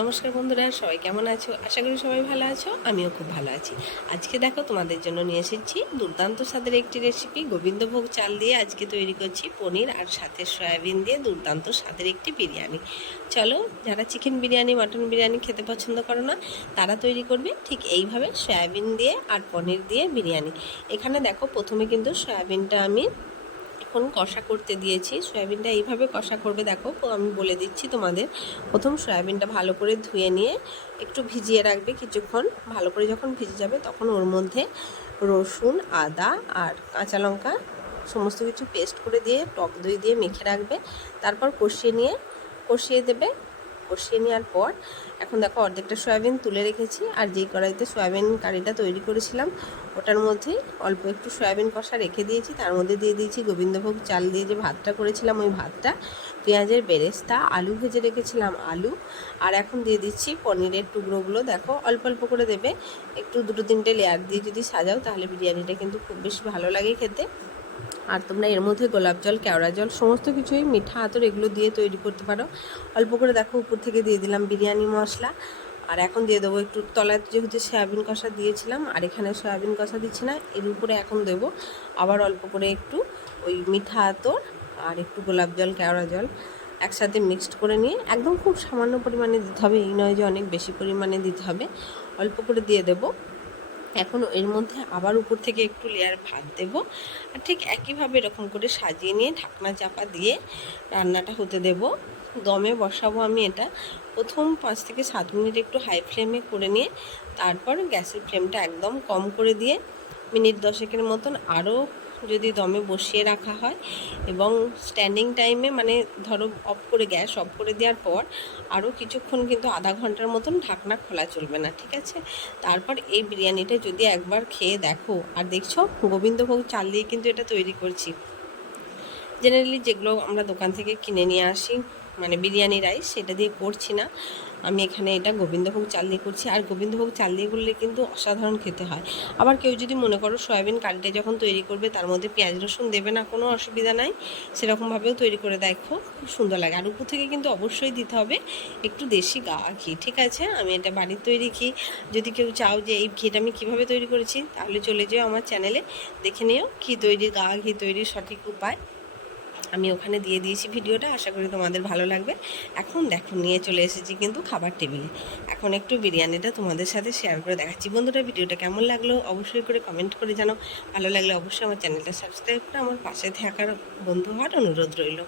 নমস্কার বন্ধুরা, সবাই কেমন আছো? আশা করি সবাই ভালো আছো। আমিও খুব ভালো আছি। আজকে দেখো তোমাদের জন্য নিয়ে এসেছি দুর্দান্ত স্বাদের একটি রেসিপি। গোবিন্দভোগ চাল দিয়ে আজকে তৈরি করছি পনির আর সাথে সয়াবিন দিয়ে দুর্দান্ত স্বাদের একটি বিরিয়ানি। চলো, যারা চিকেন বিরিয়ানি মাটন বিরিয়ানি খেতে পছন্দ করো না তারা তৈরি করবে ঠিক এইভাবে সয়াবিন দিয়ে আর পনির দিয়ে বিরিয়ানি। এখানে দেখো প্রথমে কিন্তু সয়াবিনটা আমি এখন কষা করতে দিয়েছি। সয়াবিনটা এইভাবে কষা করবে, দেখো আমি বলে দিচ্ছি তোমাদের। প্রথম সয়াবিনটা ভালো করে ধুয়ে নিয়ে একটু ভিজিয়ে রাখবে কিছুক্ষণ। ভালো করে যখন ভিজে যাবে তখন ওর মধ্যে রসুন, আদা আর কাঁচা লঙ্কা সমস্ত কিছু পেস্ট করে দিয়ে টক দই দিয়ে মেখে রাখবে। তারপর কষিয়ে দেবে। কষিয়ে নেওয়ার পর এখন দেখো অর্ধেকটা সয়াবিন তুলে রেখেছি, আর যেই কড়াইতে সয়াবিন কারিটা তৈরি করেছিলাম ওটার মধ্যে অল্প একটু সয়াবিন কষা রেখে দিয়েছি। তার মধ্যে দিয়ে দিয়েছি গোবিন্দভোগ চাল দিয়ে যে ভাতটা করেছিলাম ওই ভাতটা, পেঁয়াজের বেরেস্তা, আলু ভেজে রেখেছিলাম আলু, আর এখন দিয়ে দিচ্ছি পনিরের টুকরোগুলো। দেখো অল্প অল্প করে দেবে, একটু দুটো তিনটে লেয়ার দিয়ে যদি সাজাও তাহলে বিরিয়ানিটা কিন্তু খুব বেশ ভালো লাগে খেতে। আর তোমরা এর মধ্যে গোলাপ জল, কেওড়া জল সমস্ত কিছুই, মিঠা আতর এগুলো দিয়ে তৈরি করতে পারো। অল্প করে দেখো উপর থেকে দিয়ে দিলাম বিরিয়ানি মশলা। আর এখন দিয়ে দেবো একটু তলায়, যেহেতু সয়াবিন কষা দিয়েছিলাম আর এখানে সয়াবিন কষা দিচ্ছি না, এর উপরে এখন দেবো আবার অল্প করে একটু ওই মিঠা আতর আর একটু গোলাপ জল, কেওড়া জল একসাথে মিক্সড করে নিয়ে একদম খুব সামান্য পরিমাণে দিতে হবে, এই নয় যে অনেক বেশি পরিমাণে দিতে হবে, অল্প করে দিয়ে দেবো। এখন এর মধ্যে আবার উপর থেকে একটু লেয়ার ভাত দেব, আর ঠিক একইভাবে এরকম করে সাজিয়ে নিয়ে ঢাকনা চাপা দিয়ে রান্নাটা হতে দেব। দমে বসাবো আমি এটা। প্রথম 5 থেকে 7 মিনিট একটু হাই ফ্লেমে করে নিয়ে তারপর গ্যাসের ফ্লেমটা একদম কম করে দিয়ে মিনিট 10 মতন আরও যদি দমে বসিয়ে রাখা হয় এবং স্ট্যান্ডিং টাইমে, মানে ধরো গ্যাস অফ করে দেওয়ার পর আরও কিছুক্ষণ, কিন্তু আধা ঘন্টার মতন ঢাকনা খোলা চলবে না, ঠিক আছে? তারপর এই বিরিয়ানিটা যদি একবার খেয়ে দেখো, আর দেখছো গোবিন্দভোগ চাল দিয়ে কিন্তু এটা তৈরি করছি। জেনারেলি যেগুলো আমরা দোকান থেকে কিনে নিয়ে আসি, মানে বিরিয়ানি রাইস, সেটা দিয়ে করছি না আমি, এখানে এটা গোবিন্দভোগ চাল দিয়ে করছি। আর গোবিন্দভোগ চাল দিয়ে করলে কিন্তু অসাধারণ খেতে হয়। আবার কেউ যদি মনে করো সয়াবিন কারিটা যখন তৈরি করবে তার মধ্যে পেঁয়াজ রসুন দেবে না, কোনো অসুবিধা নাই, সেরকমভাবেও তৈরি করে দেখো, খুব সুন্দর লাগে। আর উপর থেকে কিন্তু অবশ্যই দিতে হবে একটু দেশি গা ঘি, ঠিক আছে? আমি এটা বাড়ির তৈরি ঘি। যদি কেউ চাও যে এই ঘিটা আমি কীভাবে তৈরি করেছি তাহলে চলে যেও আমার চ্যানেলে, দেখে নিও ঘি তৈরি, গা ঘি তৈরির সঠিক উপায় আমি ওখানে দিয়ে দিয়েছি ভিডিওটা। আশা করি তোমাদের ভালো লাগবে। এখন দেখো নিয়ে চলে এসেছি কিন্তু খাবার টেবিলে। এখন একটু বিরিয়ানিটা তোমাদের সাথে শেয়ার করে দেখাচ্ছি। বন্ধুরা, ভিডিওটা কেমন লাগলো অবশ্যই করে কমেন্ট করে জানাও। ভালো লাগলে অবশ্যই আমার চ্যানেলটা সাবস্ক্রাইব করে আমার পাশে থাকার বন্ধু হওয়ার অনুরোধ রইল।